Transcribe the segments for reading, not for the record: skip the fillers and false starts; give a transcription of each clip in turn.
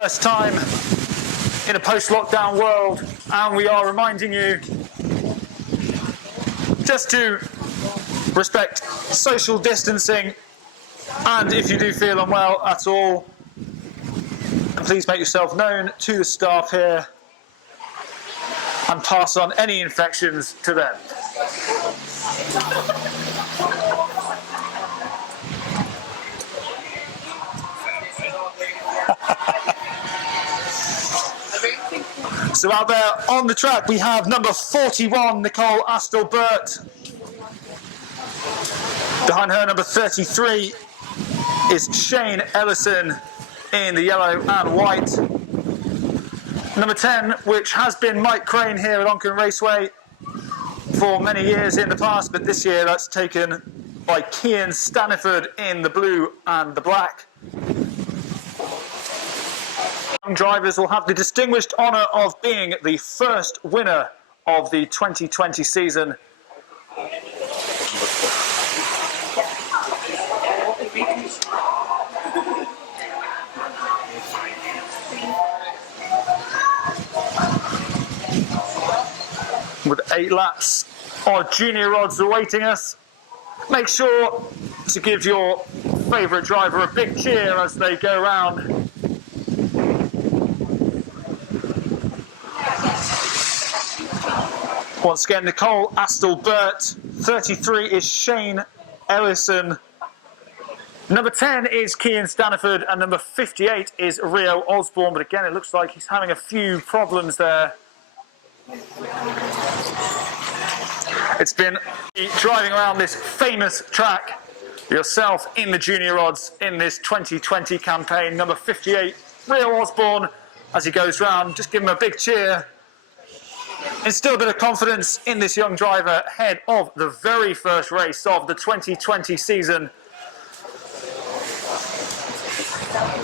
First time in a post-lockdown world, and we are reminding you just to respect social distancing, and if you do feel unwell at all, please make yourself known to the staff here and pass on any infections to them. So out there on the track we have number 41, Nicole Astelbert. Behind her, number 33 is Shane Ellison in the yellow and white. Number 10, which has been Mike Crane here at Onchan Raceway for many years in the past, but this year that's taken by Kian Staniford in the blue and the black. Young drivers will have the distinguished honour of being the first winner of the 2020 season. With 8 laps of junior rods awaiting us, make sure to give your favourite driver a big cheer as they go round. Once again, Nicole Astelbert, 33 is Shane Ellison, number 10 is Kian Staniford, and number 58 is Rio Osborne, but again it looks like he's having a few problems there. It's been driving around this famous track yourself in the junior rods in this 2020 campaign. Number 58, Rio Osborne, as he goes round, just give him a big cheer. Instill a bit of confidence in this young driver ahead of the very first race of the 2020 season.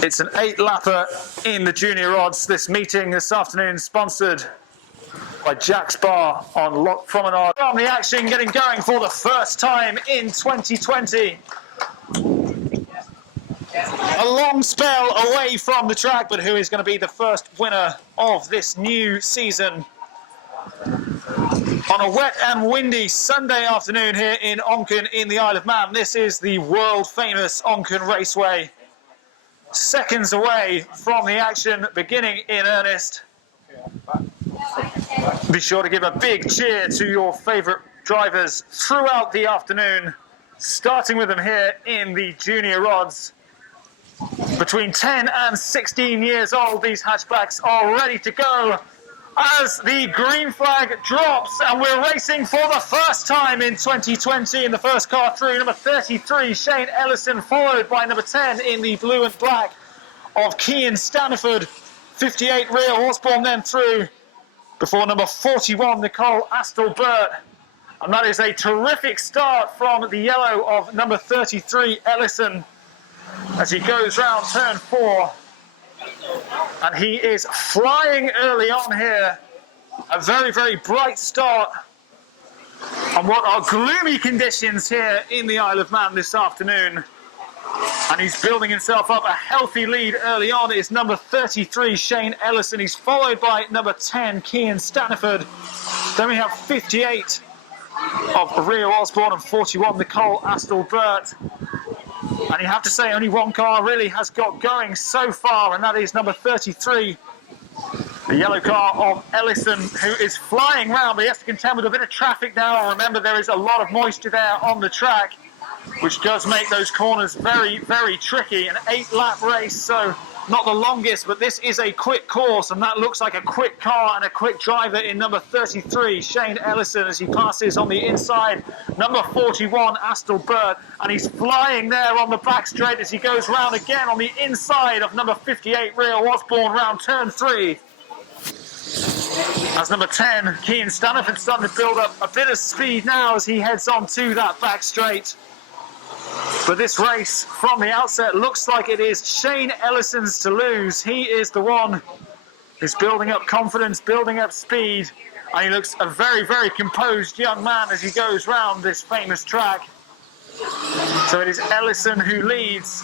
It's an 8-lapper in the junior rods. This meeting this afternoon sponsored by Jack's Bar on Lock Promenade. On the action, getting going for the first time in 2020. A long spell away from the track, but who is going to be the first winner of this new season? On a wet and windy Sunday afternoon here in Onchan in the Isle of Man, this is the world famous Onchan Raceway. Seconds away from the action beginning in earnest. Be sure to give a big cheer to your favourite drivers throughout the afternoon, starting with them here in the junior rods. Between 10 and 16 years old, these hatchbacks are ready to go as the green flag drops, and we're racing for the first time in 2020 in the first car through. Number 33, Shane Ellison, followed by number 10 in the blue and black of Kian Staniford. 58, Rio Osborne then through, before number 41, Nicole Astelbert. And that is a terrific start from the yellow of number 33, Ellison, as he goes round turn 4. And he is flying early on here. A very, very bright start on what are gloomy conditions here in the Isle of Man this afternoon. And he's building himself up a healthy lead early on. Is number 33, Shane Ellison. He's followed by number 10, Kian Staniford. Then we have 58 of Rio Osborne and 41, Nicole Astelbert. And you have to say only one car really has got going so far, and that is number 33, the yellow car of Ellison, who is flying round, but he has to contend with a bit of traffic now. Remember, there is a lot of moisture there on the track, which does make those corners very, very tricky. An 8-lap race, so not the longest, but this is a quick course, and that looks like a quick car and a quick driver in number 33, Shane Ellison, as he passes on the inside, number 41, Astelbert, and he's flying there on the back straight as he goes round again on the inside of number 58, Rio Osborne, round turn 3. As number 10, Kian Staniford, starting to build up a bit of speed now as he heads on to that back straight. But this race, from the outset, looks like it is Shane Ellison's to lose. He is the one who's building up confidence, building up speed, and he looks a very, very composed young man as he goes round this famous track. So it is Ellison who leads.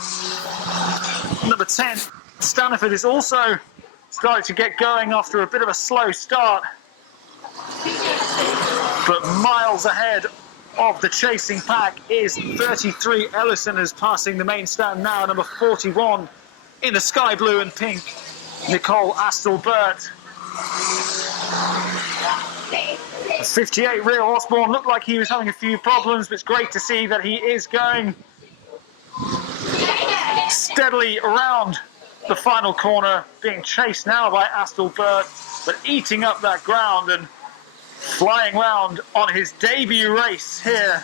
Number 10, Staniford is also starting to get going after a bit of a slow start, but miles ahead of the chasing pack is 33 Ellison, is passing the main stand now, number 41 in the sky blue and pink, Nicole Astelbert. 58 Real Osborne looked like he was having a few problems, but it's great to see that he is going steadily around the final corner, being chased now by Astelbert, but eating up that ground and flying round on his debut race here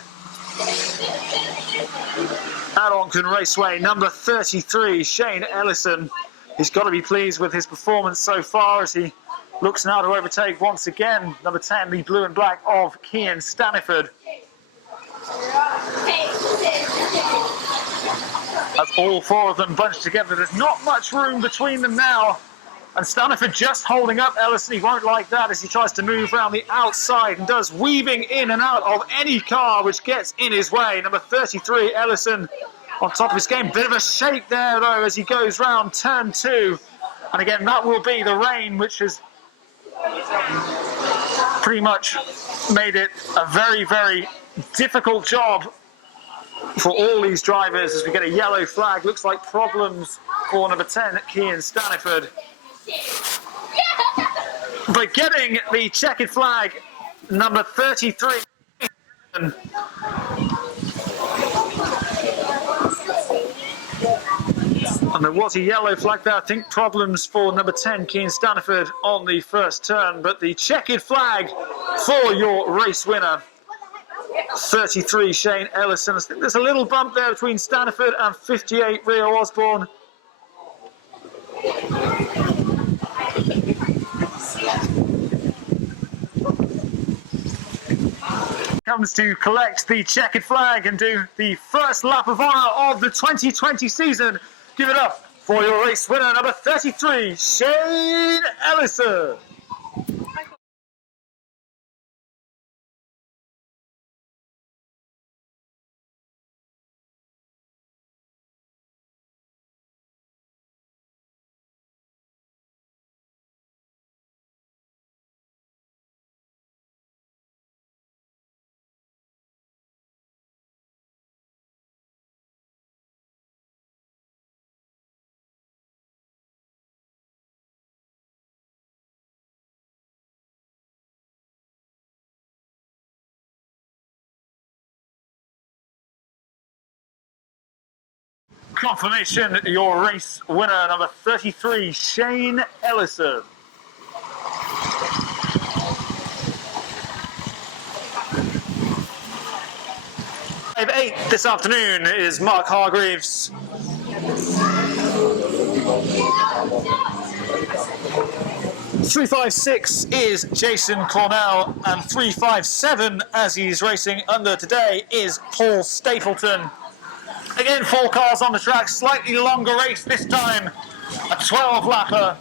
at Onchan Raceway. Number 33, Shane Ellison. He's got to be pleased with his performance so far as he looks now to overtake once again number 10, the blue and black of Cian Staniford. As all four of them bunched together, there's not much room between them now. And Staniford just holding up Ellison. He won't like that as he tries to move around the outside and does weaving in and out of any car which gets in his way. Number 33, Ellison, on top of his game. Bit of a shake there, though, as he goes round turn 2. And again, that will be the rain, which has pretty much made it a very, very difficult job for all these drivers as we get a yellow flag. Looks like problems for number 10, Cian Staniford. But getting the checkered flag, number 33. And there was a yellow flag there. I think problems for number 10, Cian Staniford, on the first turn. But the checkered flag for your race winner, 33, Shane Ellison. I think there's a little bump there between Staniford and 58, Rio Osborne. Comes to collect the checkered flag and do the first lap of honour of the 2020 season. Give it up for your race winner, number 33, Shane Ellison. Confirmation, your race winner, number 33, Shane Ellison. Eight this afternoon is Mark Hargreaves. 356 is Jason Cornell, and 357, as he's racing under today, is Paul Stapleton. Again, 4 cars on the track, slightly longer race this time, a 12-lapper.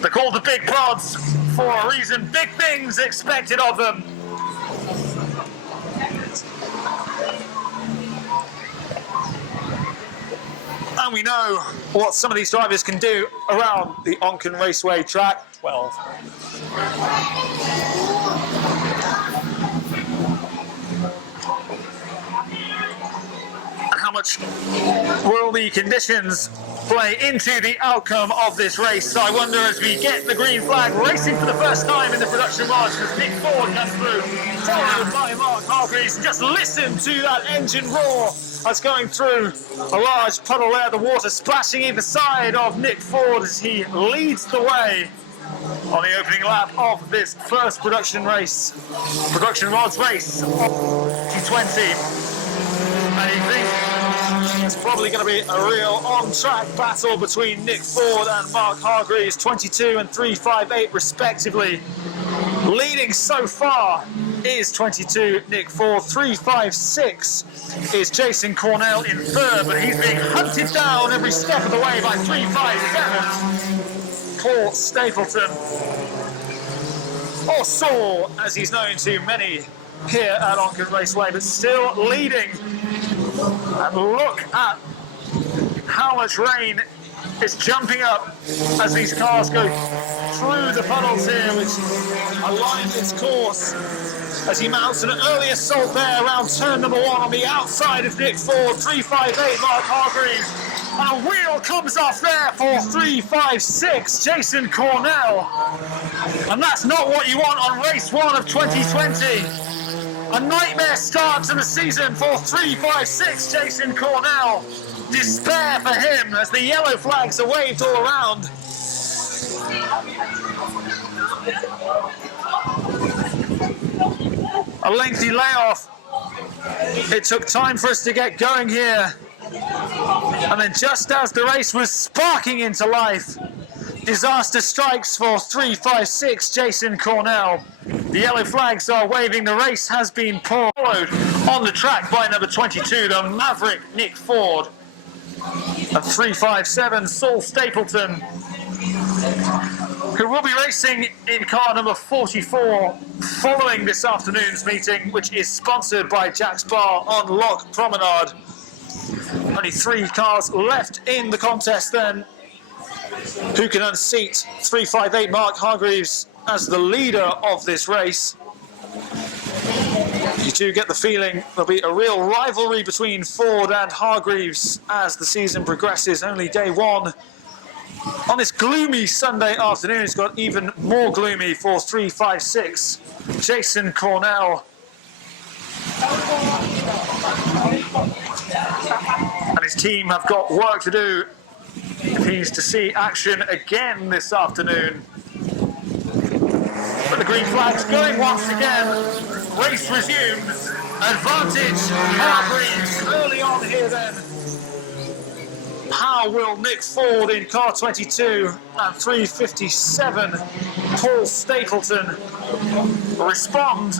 They're called the Big Prods for a reason. Big things expected of them. And we know what some of these drivers can do around the Onchan Raceway track. 12. How much will the conditions play into the outcome of this race? So I wonder, as we get the green flag racing for the first time in the production march, as Nick Ford comes through, followed by Mark Hargreaves. Just listen to that engine roar that's going through a large puddle there, the water splashing either side of Nick Ford as he leads the way on the opening lap of this first production rods race of 2020. And you think it's probably going to be a real on-track battle between Nick Ford and Mark Hargreaves, 22 and 358 respectively. Leading so far is 22 Nick Ford, 356 is Jason Cornell in third, but he's being hunted down every step of the way by 357 Paul Stapleton, or Saul as he's known to many here at Onchan Raceway, but still leading. And look at how much rain is jumping up as these cars go through the puddles here, which align its course as he mounts an early assault there around turn number 1 on the outside of Nick Ford. 358 Mark Hargreaves, and a wheel comes off there for 356 Jason Cornell. And that's not what you want on race 1 of 2020. A nightmare start to the season for 356 Jason Cornell. Despair for him as the yellow flags are waved all around. A lengthy layoff. It took time for us to get going here. And then just as the race was sparking into life, disaster strikes for 356 Jason Cornell. The yellow flags are waving. The race has been followed on the track by number 22, the Maverick Nick Ford. And 357 Saul Stapleton, who will be racing in car number 44 following this afternoon's meeting, which is sponsored by Jack's Bar on Loch Promenade. Only 3 cars left in the contest then. Who can unseat 358 Mark Hargreaves as the leader of this race? You do get the feeling there'll be a real rivalry between Ford and Hargreaves as the season progresses. Only day 1. On this gloomy Sunday afternoon, it's got even more gloomy for 356 Jason Cornell. And his team have got work to do if he's to see action again this afternoon. But the green flag's going once again. Race resumes. Advantage Hargreaves early on here then. How will Nick Ford in car 22 and 357 Paul Stapleton respond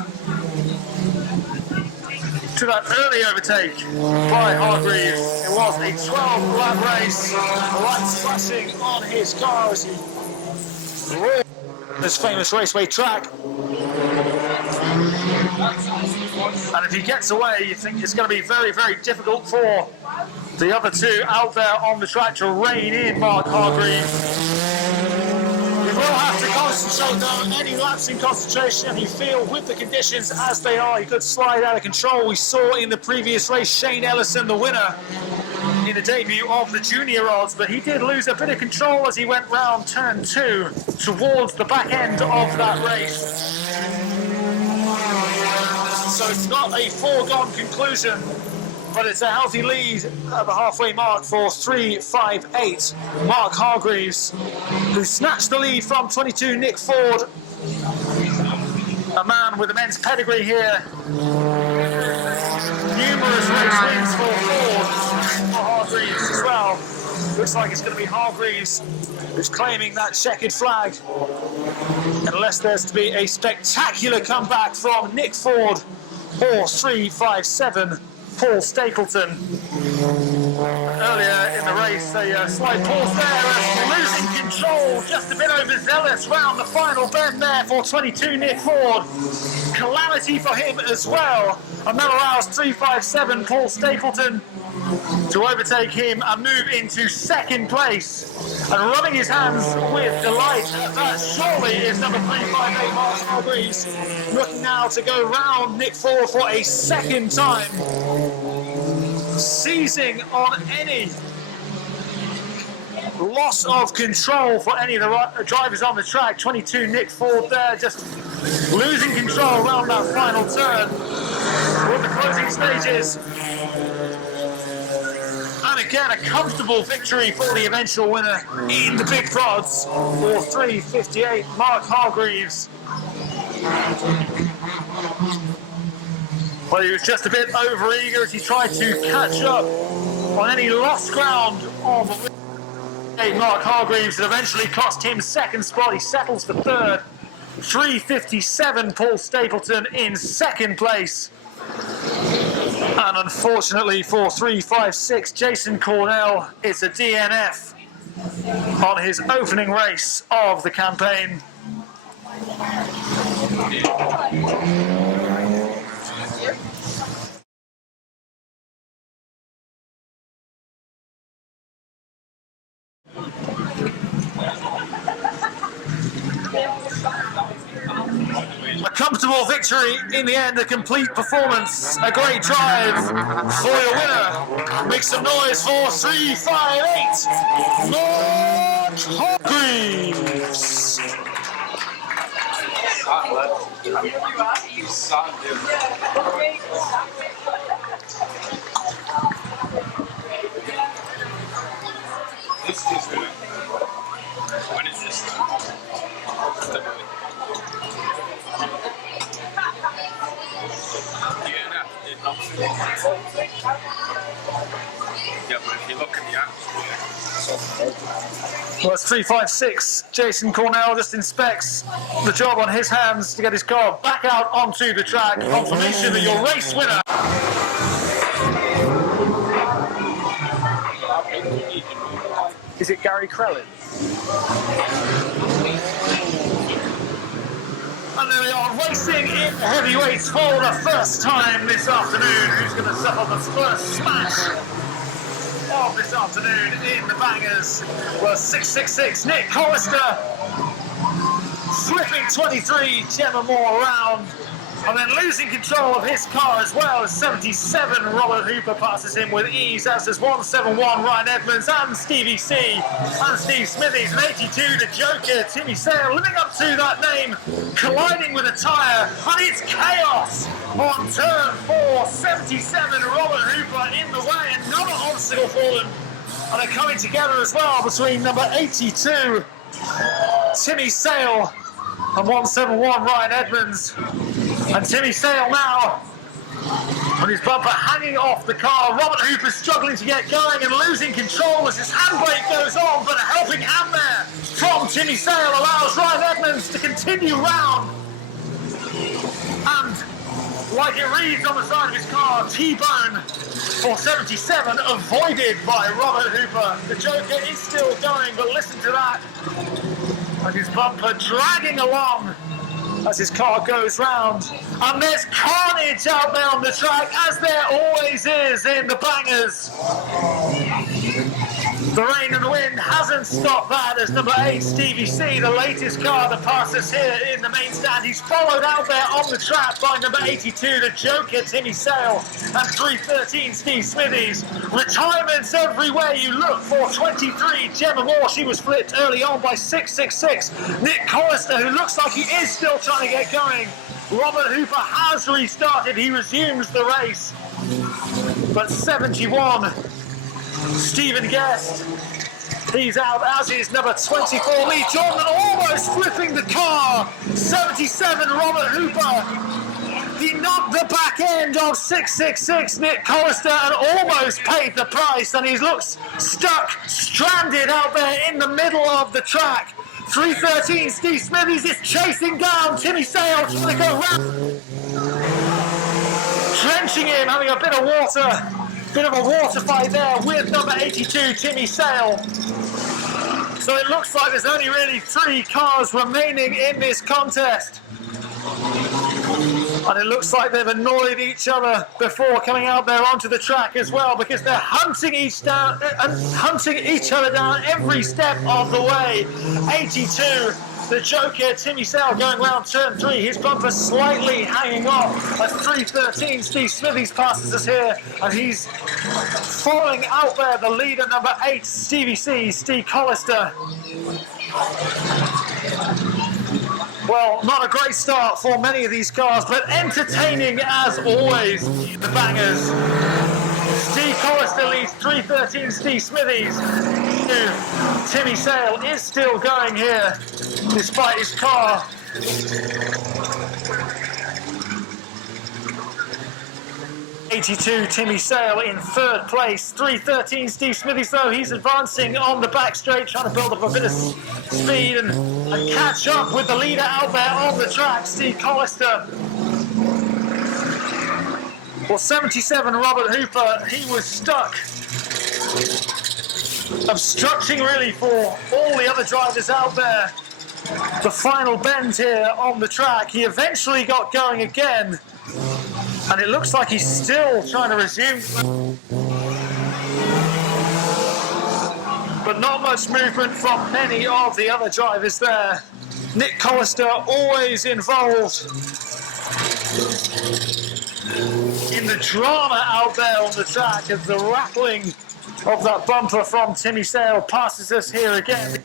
to that early overtake by Hargreaves? It was a 12-lap race, lights flashing on his car as he roared this famous raceway track. And if he gets away, you think it's going to be very, very difficult for the other 2 out there on the track to rein in Mark Hargreaves. We will have to concentrate though. Any lapse in concentration, you feel with the conditions as they are, he could slide out of control. We saw in the previous race Shane Ellison, the winner in the debut of the junior odds, but he did lose a bit of control as he went round turn 2 towards the back end of that race. So it's not a foregone conclusion, but it's a healthy lead at the halfway mark for 358 Mark Hargreaves, who snatched the lead from 22 Nick Ford, a man with immense pedigree here. Numerous race wins for Ford, for Hargreaves as well. Looks like it's going to be Hargreaves who's claiming that checkered flag, unless there's to be a spectacular comeback from Nick Ford or 357 Paul Stapleton. Earlier in the race, a slight pause there as losing control, just a bit overzealous round the final bend there for 22 Nick Ford. Calamity for him as well, and that allows 357 Paul Stapleton to overtake him and move into second place. And rubbing his hands with delight, that surely is number 358 Mark Hargreaves, looking now to go round Nick Ford for a second time, seizing on any loss of control for any of the drivers on the track. 22 Nick Ford there, just losing control around that final turn with the closing stages. And again, a comfortable victory for the eventual winner in the big prods for 358 Mark Hargreaves. Well, he was just a bit overeager as he tried to catch up on any lost ground on the Mark Hargreaves. It eventually cost him second spot. He settles for third. 357 Paul Stapleton in second place. And unfortunately for 356 Jason Cornell, it's a DNF on his opening race of the campaign. comfortable victory in the end, a complete performance, a great drive for your winner. Make some noise for 358, Mark Hargreaves. When is this? Yeah, but if you look at the atmosphere. Well, it's 356. Jason Cornell just inspects the job on his hands to get his car back out onto the track. Confirmation that your race winner. Is it Gary Krellin? And there we are, racing in heavyweights for the first time this afternoon. Who's going to suffer the first smash of this afternoon in the bangers? Well, 666, Nick Hollister, flipping 23, Gemma Moore around, and then losing control of his car as well as 77, Robert Hooper passes him with ease, as does 171, Ryan Edmonds, and Stevie C, and Steve Smithies, and 82, the Joker, Timmy Sale, living up to that name, colliding with a tyre, and it's chaos on turn 4, 77, Robert Hooper in the way, another obstacle for them, and they're coming together as well between number 82, Timmy Sale, and 171, Ryan Edmonds. And Timmy Sale now on his bumper hanging off the car. Robert Hooper struggling to get going and losing control as his handbrake goes on, but a helping hand there from Timmy Sale allows Ryan Edmonds to continue round. And like it reads on the side of his car, T-bone for 77 avoided by Robert Hooper. The Joker is still going, but listen to that. And his bumper dragging along as his car goes round. And there's carnage out there on the track, as there always is in the bangers. The rain and the wind hasn't stopped that, as number 8, Stevie C, the latest car that passes here in the main stand. He's followed out there on the track by number 82, the Joker, Timmy Sale, and 313, Steve Smithies. Retirements everywhere you look for 23, Gemma Moore. She was flipped early on by 666. Nick Hollister, who looks like he is still trying to get going. Robert Hooper has restarted. He resumes the race. But 71, Stephen Guest, he's out, as is number 24, Lee Jordan, almost flipping the car. 77, Robert Hooper. He knocked the back end of 666, Nick Hollister, and almost paid the price, and he looks stuck, stranded out there in the middle of the track. 313, Steve Smithies is chasing down Timmy Sale, trying to go round. Drenching him, having a bit of water. Bit of a water fight there with number 82, Timmy Sale. So it looks like there's only really 3 cars remaining in this contest. And it looks like they've annoyed each other before coming out there onto the track as well, because they're hunting each other down every step of the way. 82, the Joker, Timmy Sale, going round turn 3. His bumper slightly hanging off. At 313, Steve Smithies passes us here, and he's following out there the leader, number 8, Stevie C, Steve Hollister. Well, not a great start for many of these cars, but entertaining as always. The bangers. Steve Hollister leads 313, Steve Smithies. Timmy Sale is still going here, despite his car. '82, Timmy Sale in 3rd place. 313, Steve Smithies, though, he's advancing on the back straight, trying to build up a bit of speed and catch up with the leader out there on the track, Steve Hollister. Well, 77, Robert Hooper, he was stuck, obstructing really for all the other drivers out there. The final bend here on the track, he eventually got going again, and it looks like he's still trying to resume. But not much movement from many of the other drivers there. Nick Hollister always involved in the drama out there on the track as the rattling of that bumper from Timmy Sale passes us here again.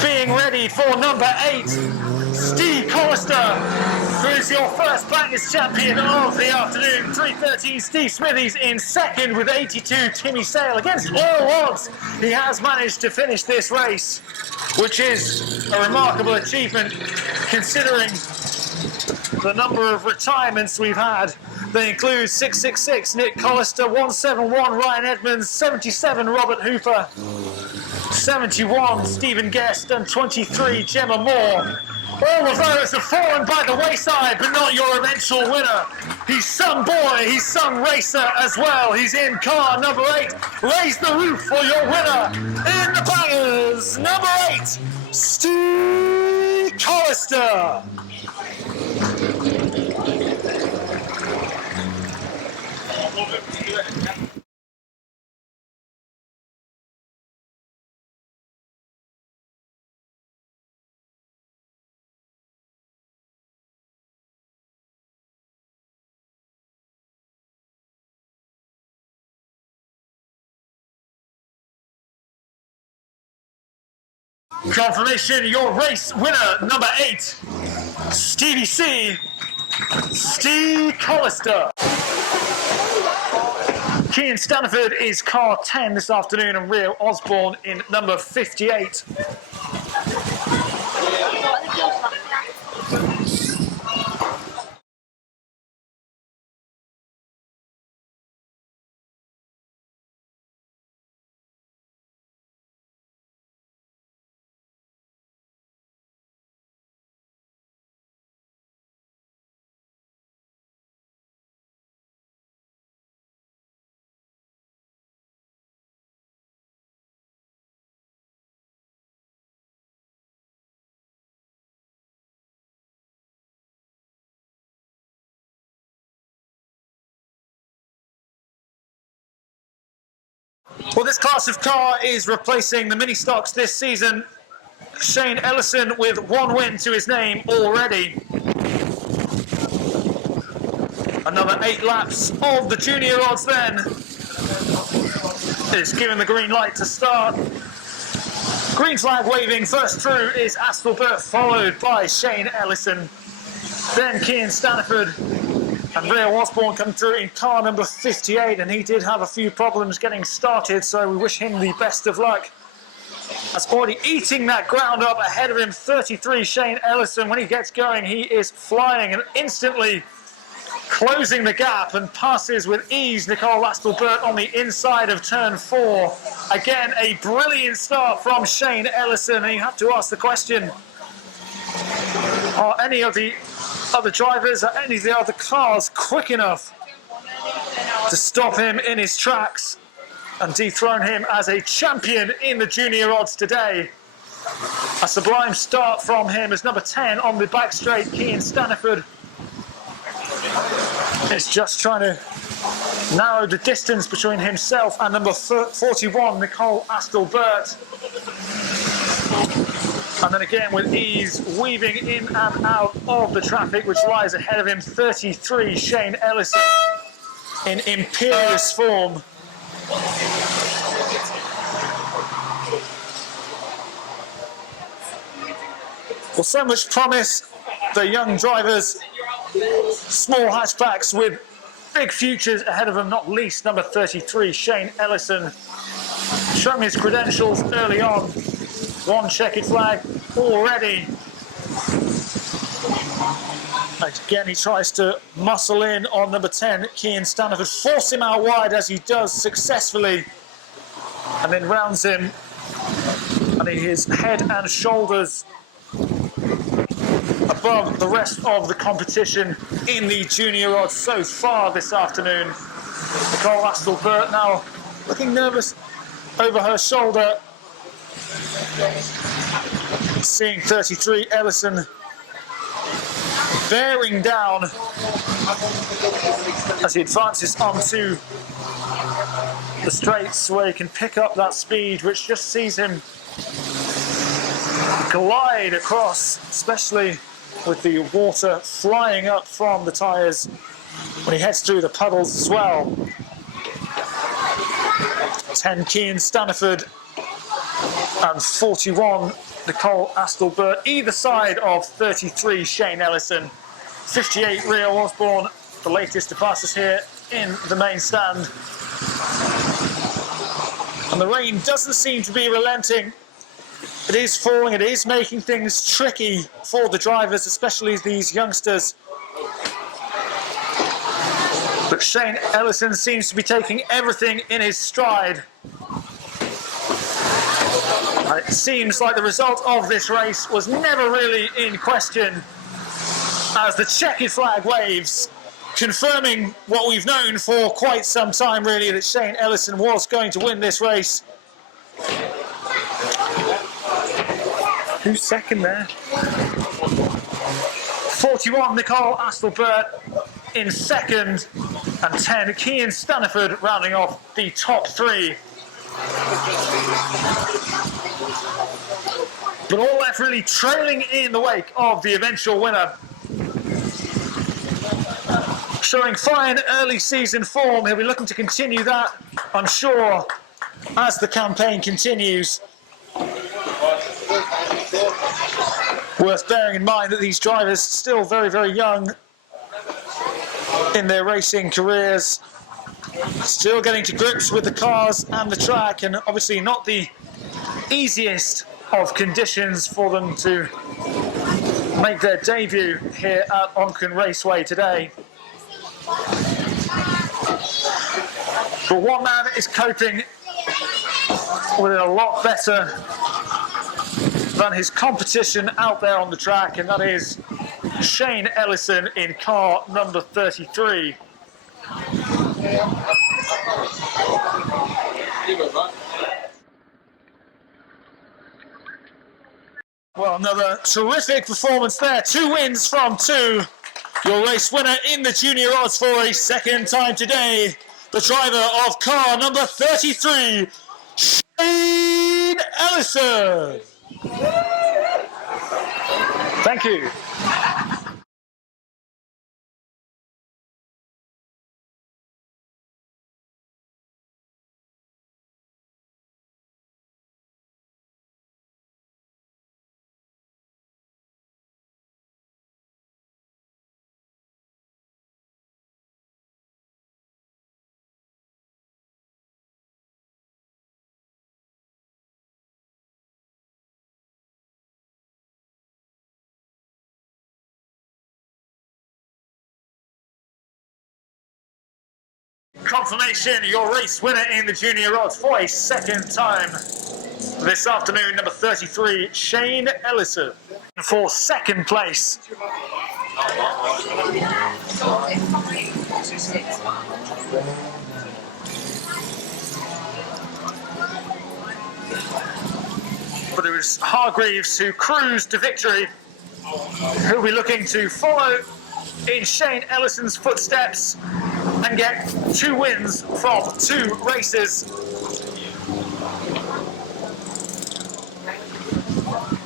Being ready for number 8, Steve Collister, who is your first Bankers champion of the afternoon. 3:13, Steve Smithies in second with 82, Timmy Sale. Against all odds, he has managed to finish this race, which is a remarkable achievement considering the number of retirements we've had. They include 666 Nick Collister, 171 Ryan Edmonds, 77 Robert Hooper, 71 Stephen Guest, and 23 Gemma Moore. All of those have fallen by the wayside, but not your eventual winner. He's some boy, he's some racer as well. He's in car number 8. Raise the roof for your winner in the Bangers. Number 8, Steve Collister. Confirmation, your race winner, number 8, Stevie C, Steve Collister. Kean Stanford is car 10 this afternoon, and Rio Osborne in number 58. Well, this class of car is replacing the mini stocks this season. Shane Ellison with 1 win to his name already. Another 8 laps of the junior odds then. It's given the green light to start. Green flag waving first through is Astelbert, followed by Shane Ellison. Then Kean Stanford and Rio Osborne come through in car number 58, and he did have a few problems getting started, so we wish him the best of luck. That's already eating that ground up ahead of him, 33 Shane Ellison. When he gets going, he is flying and instantly closing the gap and passes with ease Nicole Astelbert on the inside of turn 4. Again, a brilliant start from Shane Ellison, and you have to ask the question, are any of the other drivers, are any of the other cars quick enough to stop him in his tracks and dethrone him as a champion in the junior odds today? A sublime start from him as number 10 on the back straight, Kean Stanford. It's just trying to narrow the distance between himself and number 41, Nicole Astelbert. And then again with ease, weaving in and out of the traffic which lies ahead of him, 33 Shane Ellison in imperious form. Well, so much promise, the young drivers, small hatchbacks with big futures ahead of them, not least number 33 Shane Ellison, showing his credentials early on. 1 checkered flag already. Again, he tries to muscle in on number 10, Kean Stanford, force him out wide as he does successfully, and then rounds him, and he is head and shoulders above the rest of the competition in the junior odds so far this afternoon. Nicole Astelbert now looking nervous over her shoulder, seeing 33 Ellison bearing down as he advances onto the straights where he can pick up that speed which just sees him glide across, especially with the water flying up from the tyres when he heads through the puddles as well. 10 Cian Staniford and 41 Nicole Astelbert, either side of 33 Shane Ellison. 58 Rio Osborne, the latest to pass us here in the main stand. And the rain doesn't seem to be relenting. It is falling, it is making things tricky for the drivers, especially these youngsters. But Shane Ellison seems to be taking everything in his stride. It seems like the result of this race was never really in question, as the checkered flag waves, confirming what we've known for quite some time really, that Shane Ellison was going to win this race. Who's second there? 41 Nicole Astelbert in second, and 10 Cian Staniford rounding off the top three. But all left really trailing in the wake of the eventual winner. Showing fine early season form, he'll be looking to continue that, I'm sure, as the campaign continues. Worth bearing in mind that these drivers still very, very young in their racing careers, still getting to grips with the cars and the track, and obviously not the easiest of conditions for them to make their debut here at Onchan Raceway today. But one man is coping with it a lot better than his competition out there on the track, and that is Shane Ellison in car number 33. Well, another terrific performance there. 2 wins from 2. Your race winner in the junior odds for a second time today, the driver of car number 33, Shane Ellison. Thank you. Confirmation, your race winner in the junior odds for a second time this afternoon, number 33, Shane Ellison, for second place. But it was Hargreaves who cruised to victory, who'll be looking to follow in Shane Ellison's footsteps and get 2 wins from 2 races.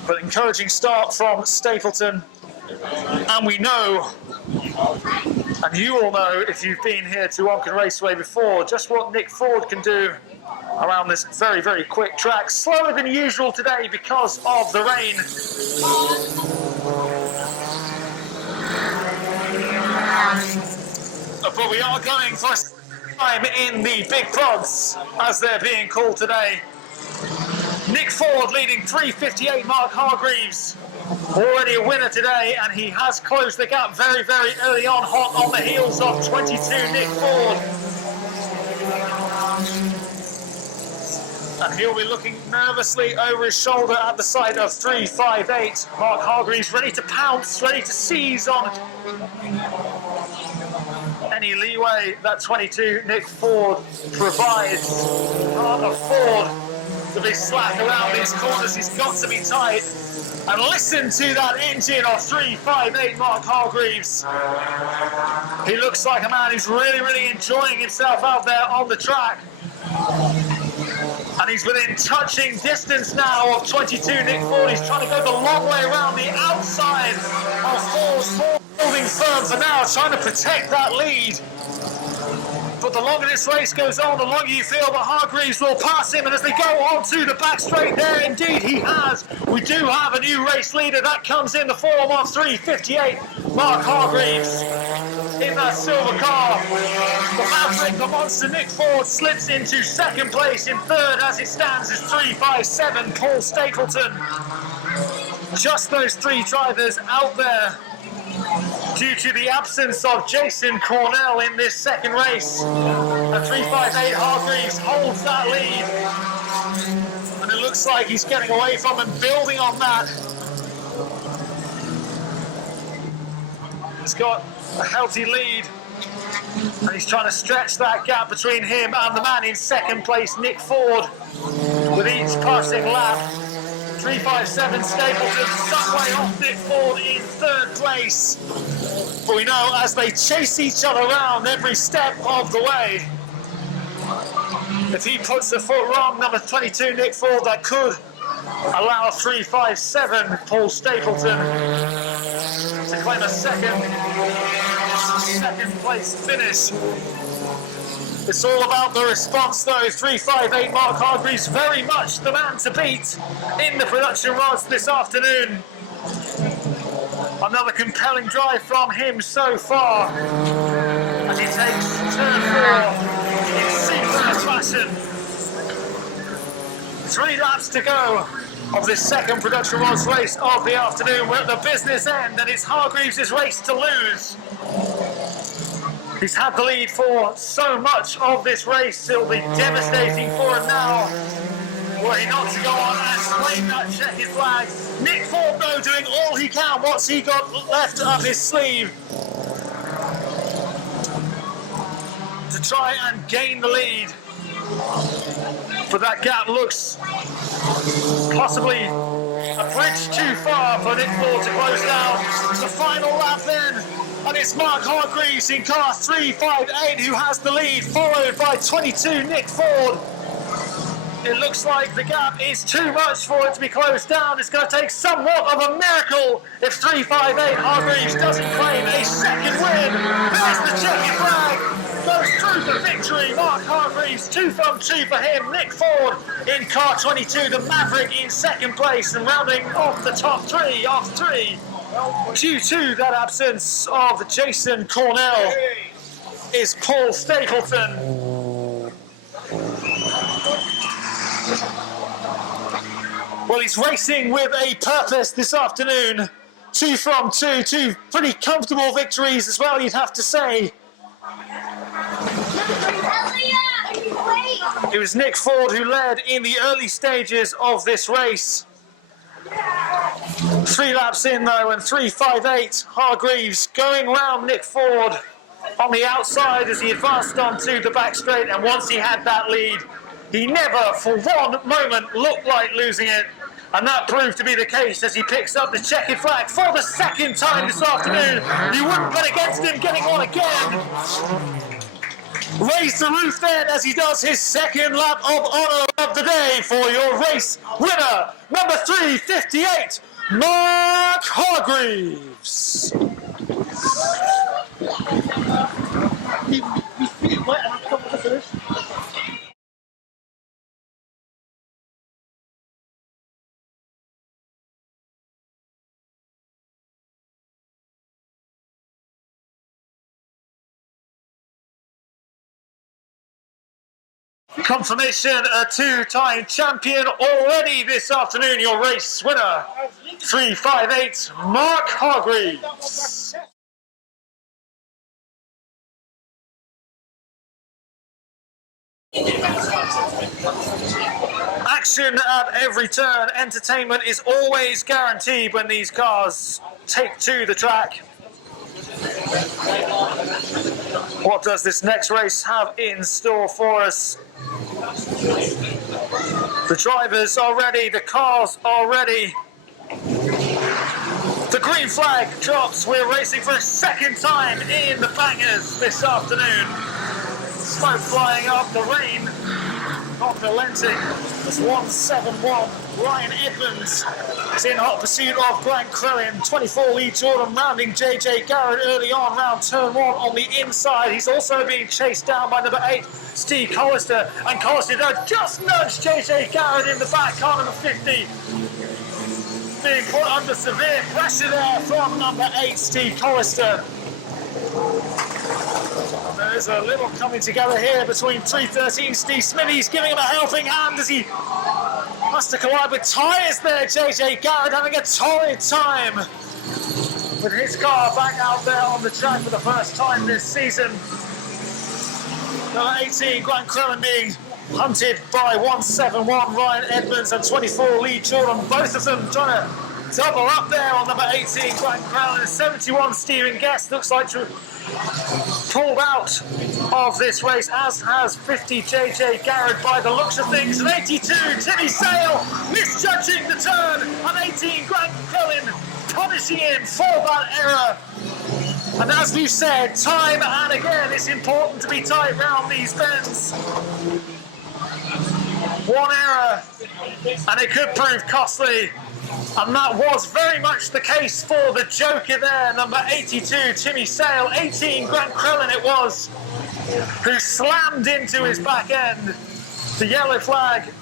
But encouraging start from Stapleton, and we know, and you all know if you've been here to Onchan Raceway before, just what Nick Ford can do around this very, very quick track. Slower than usual today because of the rain. But we are going for time in the big prods, as they're being called today. Nick Ford leading 3:58, Mark Hargreaves already a winner today, and he has closed the gap very, very early on, hot on the heels of 22 Nick Ford. And he'll be looking nervously over his shoulder at the sight of 3:58. Mark Hargreaves ready to pounce, ready to seize on any leeway that 22 Nick Ford provides. Can't afford to be slack around these corners, he's got to be tight. And listen to that engine of 3:58 Mark Hargreaves. He looks like a man who's really, really enjoying himself out there on the track. And he's within touching distance now of 22 Nick Ford. He's trying to go the long way around the outside of Ford's holding firm for now, trying to protect that lead. But the longer this race goes on, the longer you feel that Hargreaves will pass him. And as they go on to the back straight there, indeed he has. We do have a new race leader. That comes in the form of 358, Mark Hargreaves. In that silver car, the Maverick, the monster Nick Ford, slips into second place. In third, as it stands, is 357, Paul Stapleton. Just those three drivers out there due to the absence of Jason Cornell in this second race. And 358 Hargreaves holds that lead. And it looks like he's getting away from and building on that. He's got a healthy lead. And he's trying to stretch that gap between him and the man in second place, Nick Ford, with each passing lap. 357 Stapleton some way off Nick Ford in third place. But we know as they chase each other around every step of the way, if he puts a foot wrong, number 22 Nick Ford, that could allow 357 Paul Stapleton to claim a second place finish. It's all about the response though. 358 Mark Hargreaves, very much the man to beat in the production rods this afternoon. Another compelling drive from him so far as he takes turn 4 in seamless fashion. 3 laps to go of this second production rods race of the afternoon. We're at the business end and it's Hargreaves' race to lose. He's had the lead for so much of this race, it'll be devastating for him now. Were he not to go on and claim that checkered flag. Nick Ford, though, doing all he can. What's he got left up his sleeve to try and gain the lead? But that gap looks possibly a bridge too far for Nick Ford to close down. The final lap then. And it's Mark Hargreaves in car 358 who has the lead, followed by 22 Nick Ford. It looks like the gap is too much for it to be closed down. It's going to take somewhat of a miracle if 358 Hargreaves doesn't claim a second win. There's the checkered flag. Goes through for victory. Mark Hargreaves, 2 from 2 for him. Nick Ford in car 22, the Maverick in second place, and rounding off the top 3 of 3. Due to that absence of Jason Cornell is Paul Stapleton. Well, he's racing with a purpose this afternoon. 2 from 2, 2 pretty comfortable victories as well, you'd have to say. It was Nick Ford who led in the early stages of this race. 3 laps in though, and 358 Hargreaves going round Nick Ford on the outside as he advanced onto the back straight, and once he had that lead, he never for one moment looked like losing it, and that proved to be the case as he picks up the checkered flag for the second time this afternoon. You wouldn't bet against him getting one again. Raise the roof then as he does his second lap of honour of the day for your race winner, number 358, Mark Hargreaves. Confirmation, a 2-time champion already this afternoon. Your race winner, 358, Mark Hargreaves. Action at every turn. Entertainment is always guaranteed when these cars take to the track. What does this next race have in store for us? The drivers are ready, the cars are ready. The green flag drops. We're racing for a second time in the bangers this afternoon. Smoke flying up, the rain Honda Lenting. There's 171. Ryan Edmonds is in hot pursuit of Grant Crellin. 24 Lee Jordan rounding JJ Garrett early on round turn 1 on the inside. He's also being chased down by number 8, Steve Collister. And Collister just nudged JJ Garrett in the back, car number 50. Being put under severe pressure there from number 8, Steve Collister. There's a little coming together here between 313 Steve Smithies, giving him a helping hand as he has to collide with tyres there. JJ Garrett having a torrid time with his car back out there on the track for the first time this season. Number 18, Grant Crellin, being hunted by 171 Ryan Edmonds and 24 Lee Jordan, both of them trying to double up there on number 18 Grant Crellin. 71 Stephen Guest looks like to pulled out of this race, as has 50 JJ Garrett by the looks of things. And 82 Timmy Sale misjudging the turn, and 18 Grant Crellin punishing him for that error. And as we've said, time and again, it's important to be tight round these bends. One error, and it could prove costly. And that was very much the case for the joker there, number 82, Timmy Sale. 18, Grant Crellin it was, who slammed into his back end. The yellow flag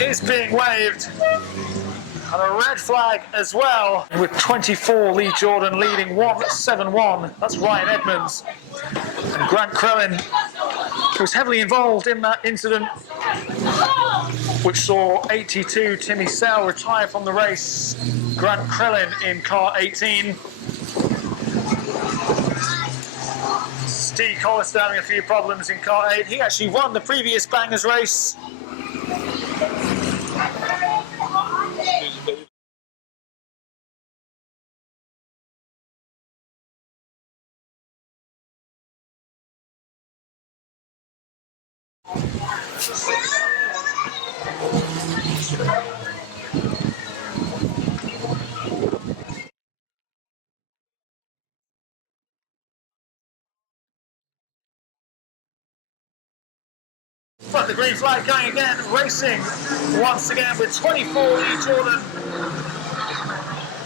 is being waved, and a red flag as well, with 24 Lee Jordan leading 171. That's Ryan Edmonds. And Grant Crellin was heavily involved in that incident, which saw 82 Timmy Sale retire from the race. Grant Crellin in car 18. Steve Collister having a few problems in car 8. He actually won the previous Bangers race. But the green flag going again, racing once again with 24 Lee Jordan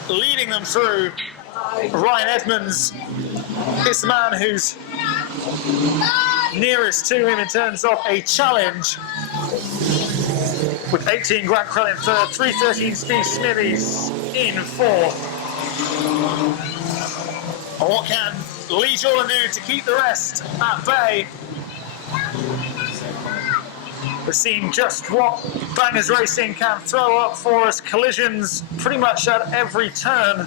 leading them through. Ryan Edmonds is the man who's nearest to him in terms of a challenge, with 18 Grant Crellin third, 313 Steve Smithies in fourth. And what can Lee Jordan do to keep the rest at bay? We've seen just what Bangers Racing can throw up for us. Collisions pretty much at every turn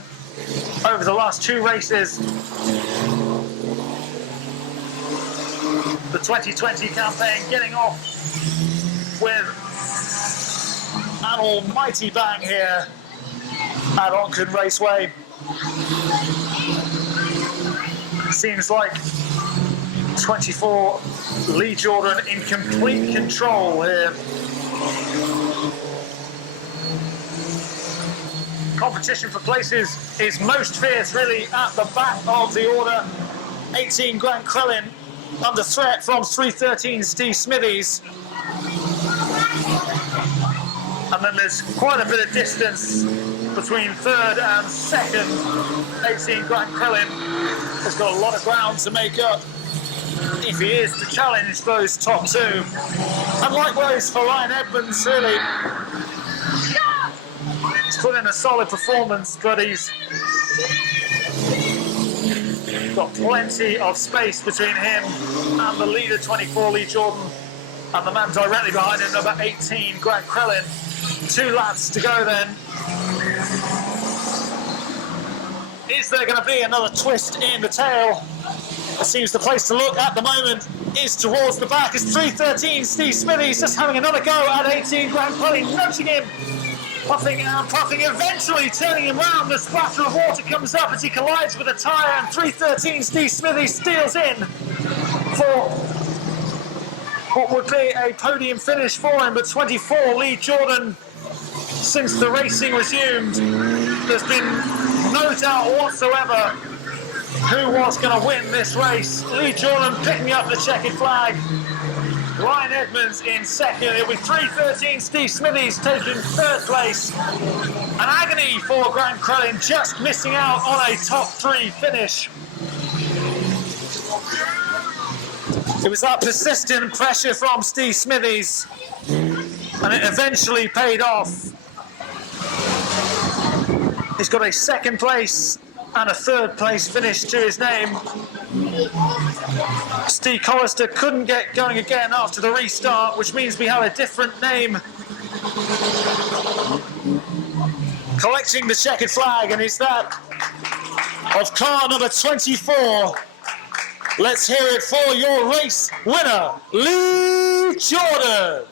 over the last two races. The 2020 campaign getting off with an almighty bang here at Onchan Raceway. Seems like 24 Lee Jordan in complete control here. Competition for places is most fierce really at the back of the order. 18 Grant Crellin under threat from 313 Steve Smithies. And then there's quite a bit of distance between third and second. 18 Grant Crellin has got a lot of ground to make up if he is to challenge those top two. And likewise for Ryan Edmonds, really. He's put in a solid performance, but he's got plenty of space between him and the leader, 24 Lee Jordan, and the man directly behind him, number 18 Grant Crellin. 2 laps to go then. Is there going to be another twist in the tail? It seems the place to look at the moment is towards the back. It's 313 Steve Smithies just having another go at 18 Grant Crellin, nudging him, puffing and puffing, eventually turning him round. The splatter of water comes up as he collides with a tyre, and 313 Steve Smithies steals in for what would be a podium finish for him. But 24 Lee Jordan, since the racing resumed, there's been no doubt whatsoever who was going to win this race. Lee Jordan picking up the checkered flag Ryan Edmonds in second. It'll be 3:13. Steve Smithies taking third place. An agony for Grant Crellin, just missing out on a top 3 finish. It was that persistent pressure from Steve Smithies, and it eventually paid off. He's got a second place and a third place finish to his name. Steve Collister couldn't get going again after the restart, which means we have a different name collecting the checkered flag, and it's that of car number 24. Let's hear it for your race winner, Lee Jordan.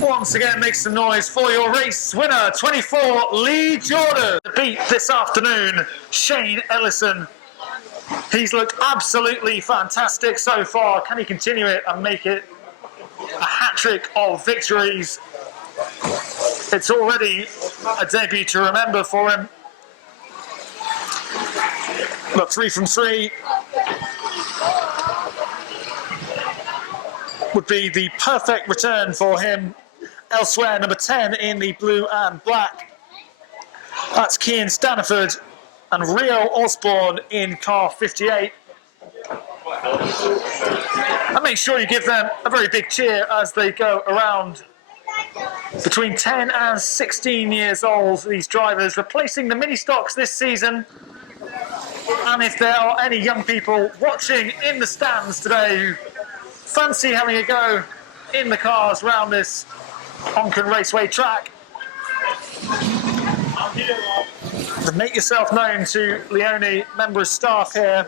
Once again, make some noise for your race winner, 24, Lee Jordan. To beat this afternoon, Shane Ellison. He's looked absolutely fantastic so far. Can he continue it and make it a hat-trick of victories? It's already a debut to remember for him. Look, 3 from 3 would be the perfect return for him. Elsewhere, number 10 in the blue and black. That's Cian Staniford and Rio Osborne in car 58. And make sure you give them a very big cheer as they go around. Between 10 and 16 years old, these drivers replacing the mini stocks this season. And if there are any young people watching in the stands today who fancy having a go in the cars around this Onchan Raceway track, then make yourself known to Leone, member of staff here,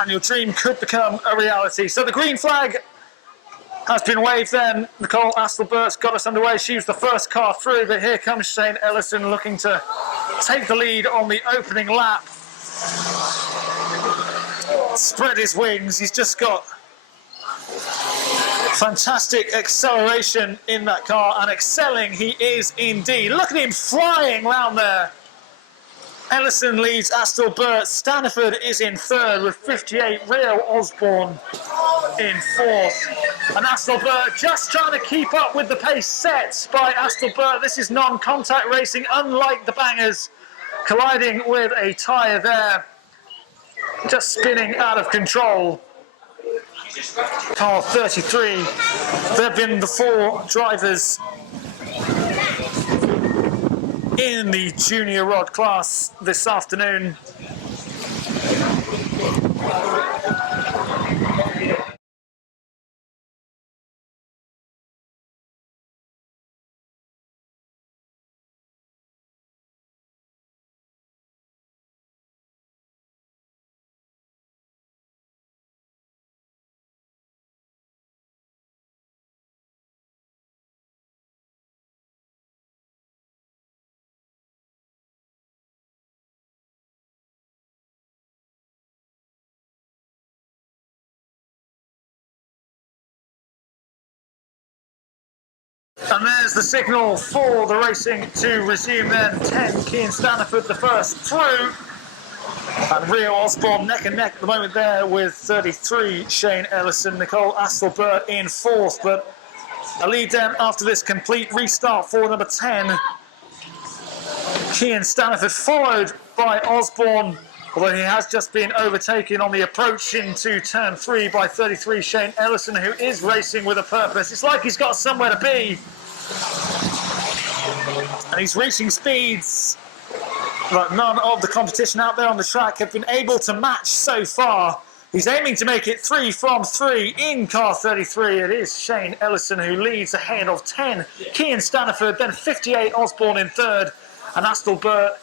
and your dream could become a reality. So the green flag has been waved then. Nicole Astelbert's got us underway. She was the first car through, but here comes Shane Ellison looking to take the lead on the opening lap. Spread his wings. He's just got fantastic acceleration in that car, and excelling he is indeed. Look at him flying round there. Ellison leads Astelbert. Staniford is in third with 58. Rio Osborne in fourth. And Astelbert just trying to keep up with the pace set by Astelbert. This is non-contact racing, unlike the bangers. Colliding with a tyre there. Just spinning out of control. Car 33, there have been the 4 drivers in the junior rod class this afternoon. And there's the signal for the racing to resume then. 10, Cian Staniford the first through. And Rio Osborne neck and neck at the moment there with 33, Shane Ellison. Nicole Astelbert in fourth, but a lead then after this complete restart for number 10. Cian Staniford followed by Osborne, although he has just been overtaken on the approach into turn 3 by 33, Shane Ellison, who is racing with a purpose. It's like he's got somewhere to be. And he's reaching speeds that none of the competition out there on the track have been able to match so far. He's aiming to make it 3 from 3 in car 33. It is Shane Ellison who leads ahead of 10, Cian Staniford, then 58, Osborne in third, and Astelbert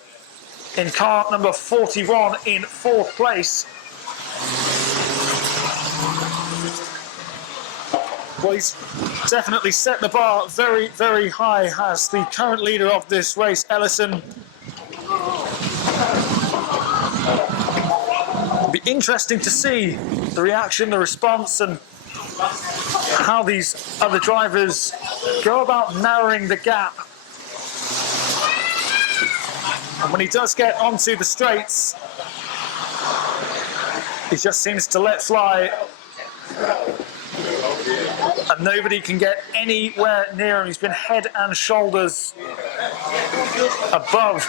in car number 41 in fourth place. Well, he's definitely set the bar very, very high, has the current leader of this race, Ellison. It'll be interesting to see the reaction, the response, and how these other drivers go about narrowing the gap. And when he does get onto the straights, he just seems to let fly. And nobody can get anywhere near him. He's been head and shoulders above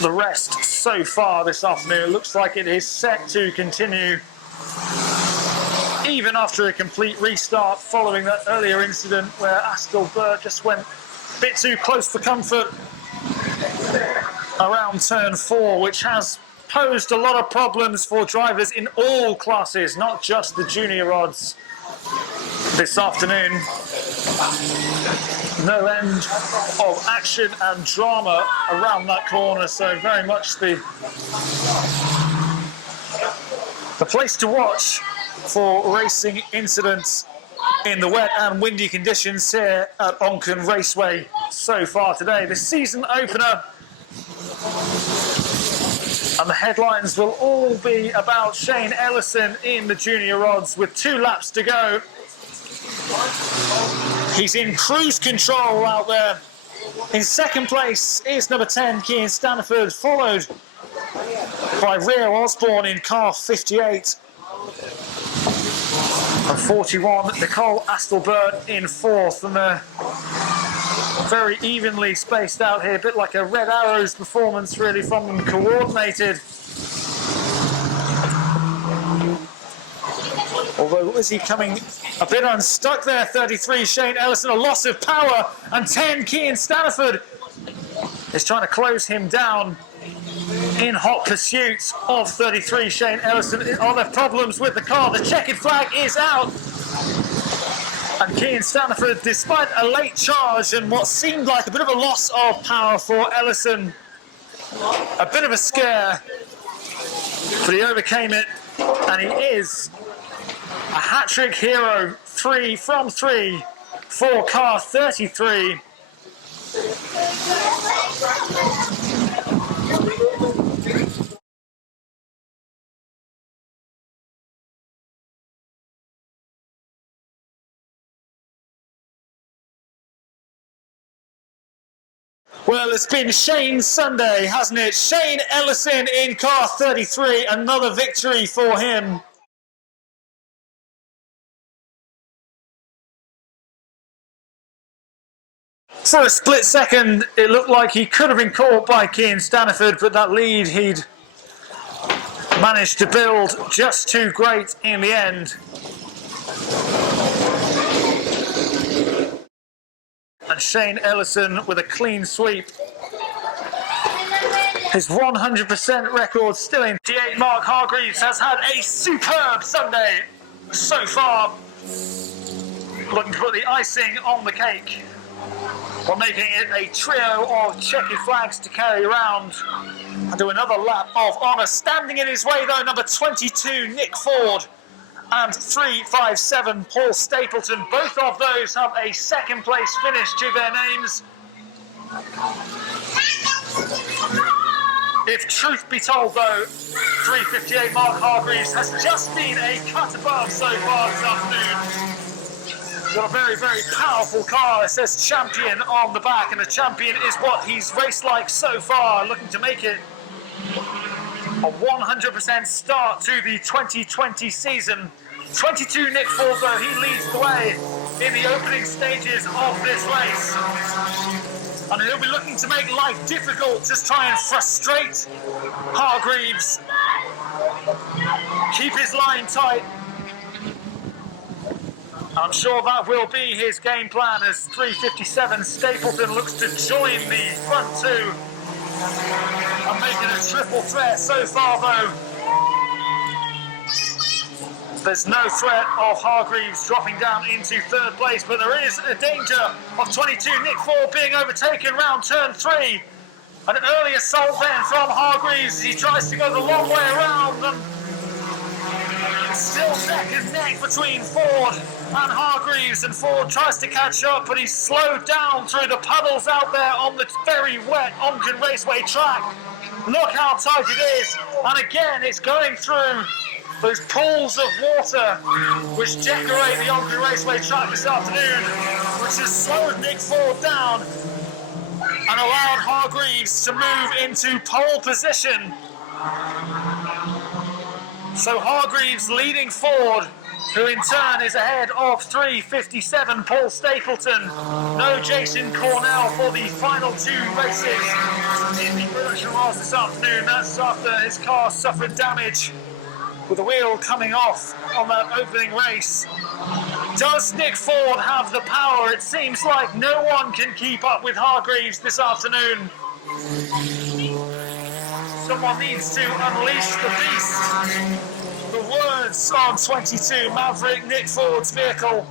the rest so far this afternoon. It looks like it is set to continue even after a complete restart following that earlier incident where Astelberg just went a bit too close for comfort around turn 4, which has posed a lot of problems for drivers in all classes, not just the junior rods this afternoon. No end of action and drama around that corner, so very much the place to watch for racing incidents in the wet and windy conditions here at Onchan Raceway so far today. The season opener, and the headlines will all be about Shane Ellison in the junior rods with 2 laps to go. He's in cruise control out there. In second place is number 10, Cian Staniford, followed by Rio Osborne in car 58. And 41, Nicole Astelberg in 4th. And they're very evenly spaced out here, a bit like a Red Arrows performance really from them, coordinated. Although is he coming a bit unstuck there, 33, Shane Ellison, a loss of power, and 10, Cian Staniford is trying to close him down in hot pursuit of 33, Shane Ellison. Are there problems with the car? The checkered flag is out. And Cian Staniford, despite a late charge and what seemed like a bit of a loss of power for Ellison, a bit of a scare, but he overcame it, and he is a hat-trick hero, 3 from 3 for car 33. Well, it's been Shane's Sunday, hasn't it? Shane Ellison in car 33, another victory for him. For a split second, it looked like he could have been caught by Cian Staniford, but that lead he'd managed to build just too great in the end. And Shane Ellison with a clean sweep. His 100% record still in. 58 Mark Hargreaves has had a superb Sunday so far. Looking to put the icing on the cake, while making it a trio of checkered flags to carry around and do another lap of honour. Standing in his way though, number 22, Nick Ford, and 357, Paul Stapleton. Both of those have a second place finish to their names. If truth be told though, 358 Mark Hargreaves has just been a cut above so far this afternoon. Got a very, very powerful car. It says champion on the back, and the champion is what he's raced like so far, looking to make it a 100% start to the 2020 season. 22 Nick Ford though, he leads the way in the opening stages of this race. And he'll be looking to make life difficult, just try and frustrate Hargreaves. Keep his line tight. I'm sure that will be his game plan as 357 Stapleton looks to join the front two. And making a triple threat so far though. There's no threat of Hargreaves dropping down into third place, but there is a danger of 22 Nick Ford being overtaken round turn 3. An early assault then from Hargreaves as he tries to go the long way around. And still neck and neck between Ford And Hargreaves and Ford tries to catch up, but he's slowed down through the puddles out there on the very wet Onchan Raceway track. Look how tight it is, and again it's going through those pools of water which decorate the Onchan Raceway track this afternoon, which has slowed Nick Ford down and allowed Hargreaves to move into pole position. So Hargreaves leading Ford, who in turn is ahead of 3:57 Paul Stapleton. No Jason Cornell for the final two races in the production rods this afternoon. That's after his car suffered damage with the wheel coming off on that opening race. Does Nick Ford have the power? It seems like no one can keep up with Hargreaves this afternoon. Someone needs to unleash the beast. The words on 22 Maverick, Nick Ford's vehicle.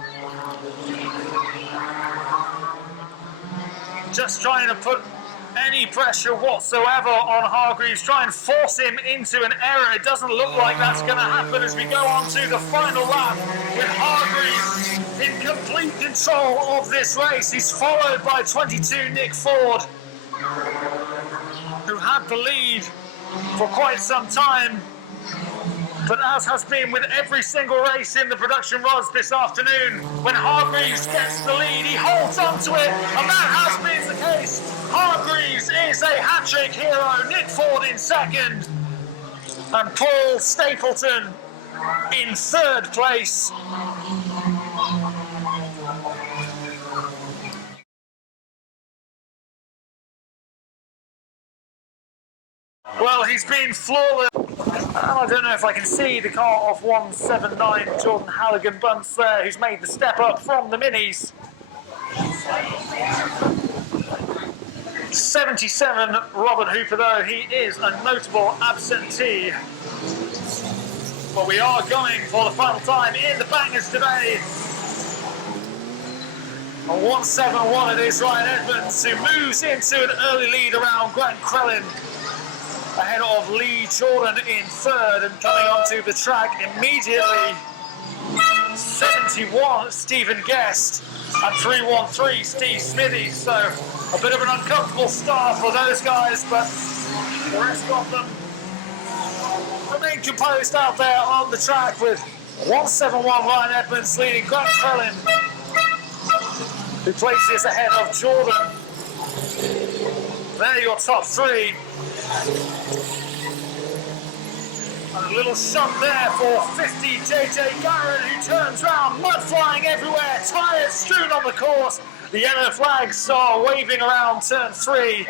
Just trying to put any pressure whatsoever on Hargreaves, try and force him into an error. It doesn't look like that's going to happen as we go on to the final lap with Hargreaves in complete control of this race. He's followed by 22 Nick Ford, who had the lead for quite some time. But as has been with every single race in the production rods this afternoon, when Hargreaves gets the lead, he holds on to it, and that has been the case. Hargreaves is a hat-trick hero, Nick Ford in second, and Paul Stapleton in third place. Well, he's been flawless. I don't know if I can see the car of 179 Jordan Halligan Bunce there, who's made the step up from the minis. 77 Robert Hooper, though, he is a notable absentee. But we are going for the final time in the bangers today. On 171 it is Ryan Edmonds, who moves into an early lead around Grant Crellin, ahead of Lee Jordan in third, and coming onto the track immediately 71 Stephen Guest and 313 Steve Smithy. So a bit of an uncomfortable start for those guys, but the rest of them remain composed out there on the track, with 171 Ryan Edmonds leading Grant Crellin, who places ahead of Jordan. There are your top three. And a little shunt there for 50 JJ Garrett, who turns round, mud flying everywhere, tyres strewn on the course. The yellow flags are waving around turn 3.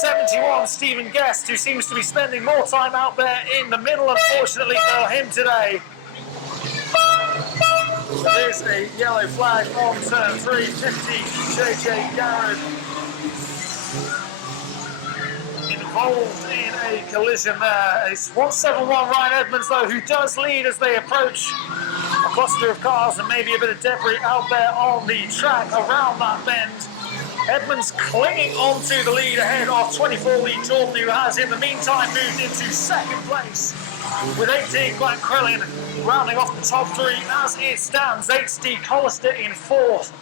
71 Stephen Guest, who seems to be spending more time out there in the middle, unfortunately for him today. There's a yellow flag on turn 3, 50 JJ Garrett involved in a collision there. It's 171 Ryan Edmonds, though, who does lead as they approach a cluster of cars and maybe a bit of debris out there on the track around that bend. Edmonds clinging onto the lead ahead of 24 Lee Jordan, who has in the meantime moved into second place, with 18 Grant Crellin rounding off the top three as it stands. 8 Steve Hollister in fourth,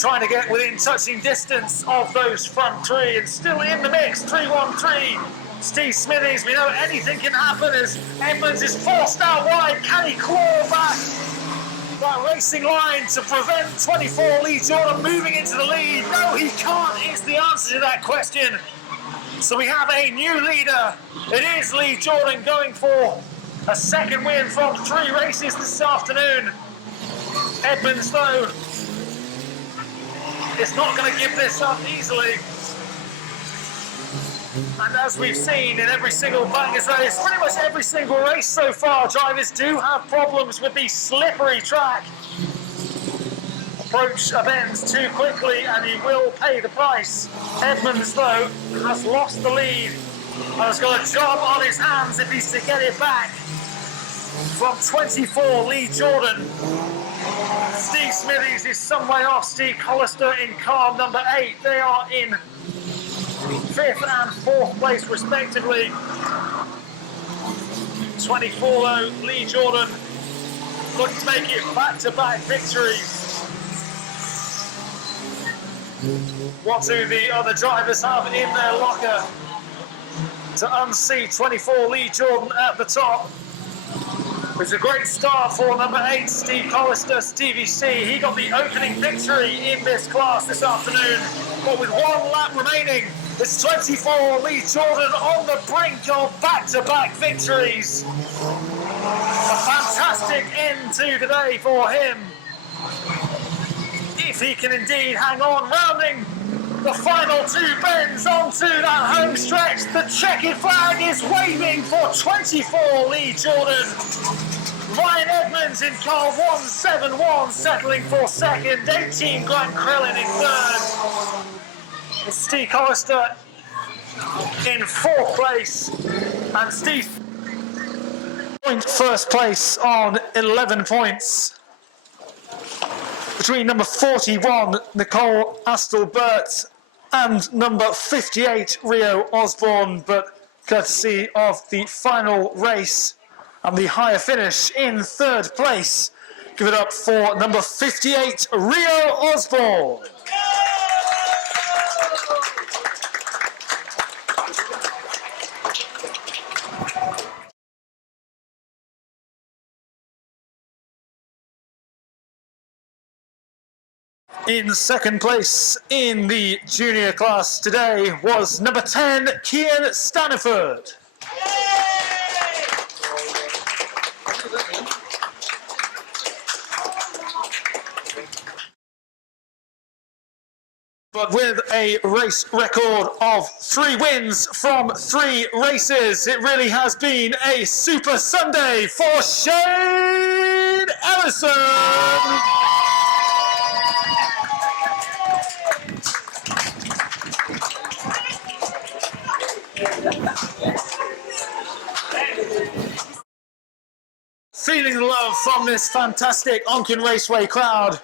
trying to get within touching distance of those front three, and still in the mix 313 Steve Smithies. We know anything can happen as Edmonds is forced out wide. Can he claw back that racing line to prevent 24 Lee Jordan moving into the lead? No, he can't, is the answer to that question. So we have a new leader. It is Lee Jordan going for a second win from 3 races this afternoon. Edmonds, though, is not going to give this up easily. And as we've seen in every single bangers race, pretty much every single race so far, drivers do have problems with the slippery track. Approach a bend too quickly and he will pay the price. Edmonds, though, has lost the lead and has got a job on his hands if he's to get it back from 24 Lee Jordan. Steve Smithies is some way off Steve Hollister in car number 8. They are in 5th and 4th place respectively. 24 though, Lee Jordan looking to make it back-to-back victories. What do the other drivers have in their locker to unseat 24 Lee Jordan at the top? It's a great start for number 8, Steve Hollister, Stevie C. He got the opening victory in this class this afternoon, but with 1 lap remaining, it's 24 Lee Jordan on the brink of back-to-back victories. A fantastic end to the day for him. If he can indeed hang on, rounding the final 2 bends onto that home stretch, the checkered flag is waving for 24 Lee Jordan. Ryan Edmonds in car 171 settling for second, 18 Grant Krellin in third. It's Steve Hollister in 4th place, and Steve first place on 11 points. Between number 41, Nicole Astelbert, and number 58, Rio Osborne, but courtesy of the final race and the higher finish in 3rd place. Give it up for number 58, Rio Osborne. In 2nd place in the junior class today was number 10, Kian Staniford. But with a race record of 3 wins from 3 races, it really has been a super Sunday for Shane Ellison. Feeling the love from this fantastic Onchan Raceway crowd.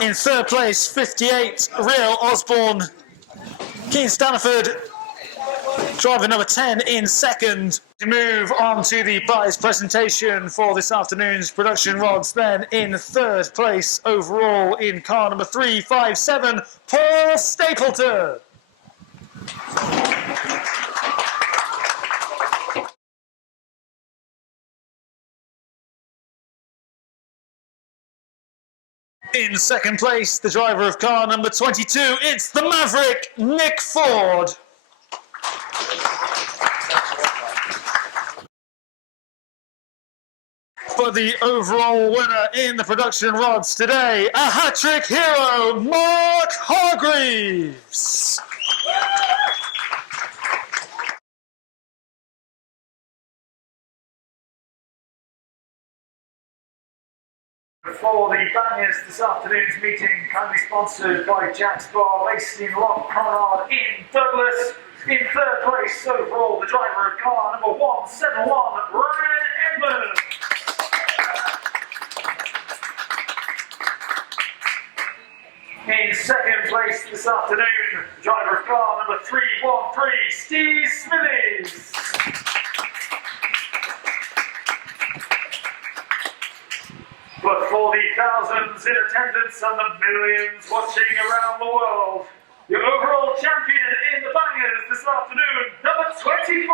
In 3rd place, 58, Rio Osborne. Keane Staniford, driver number 10 in 2nd. To move on to the prize presentation for this afternoon's production rods, then in 3rd place overall in car number 357, Paul Stapleton. In 2nd place, the driver of car number 22, it's the Maverick, Nick Ford. But the overall winner in the production rods today, a hat-trick hero, Mark Hargreaves. For the bangers, this afternoon's meeting kindly sponsored by Jack's Bar, based in Loch Conrad in Douglas. In 3rd place overall, the driver of car number 171, Ryan Edmonds. In 2nd place this afternoon, driver of car number 313, Steve Smithies. But for the thousands in attendance and the millions watching around the world, your overall champion in the bangers this afternoon, number 24,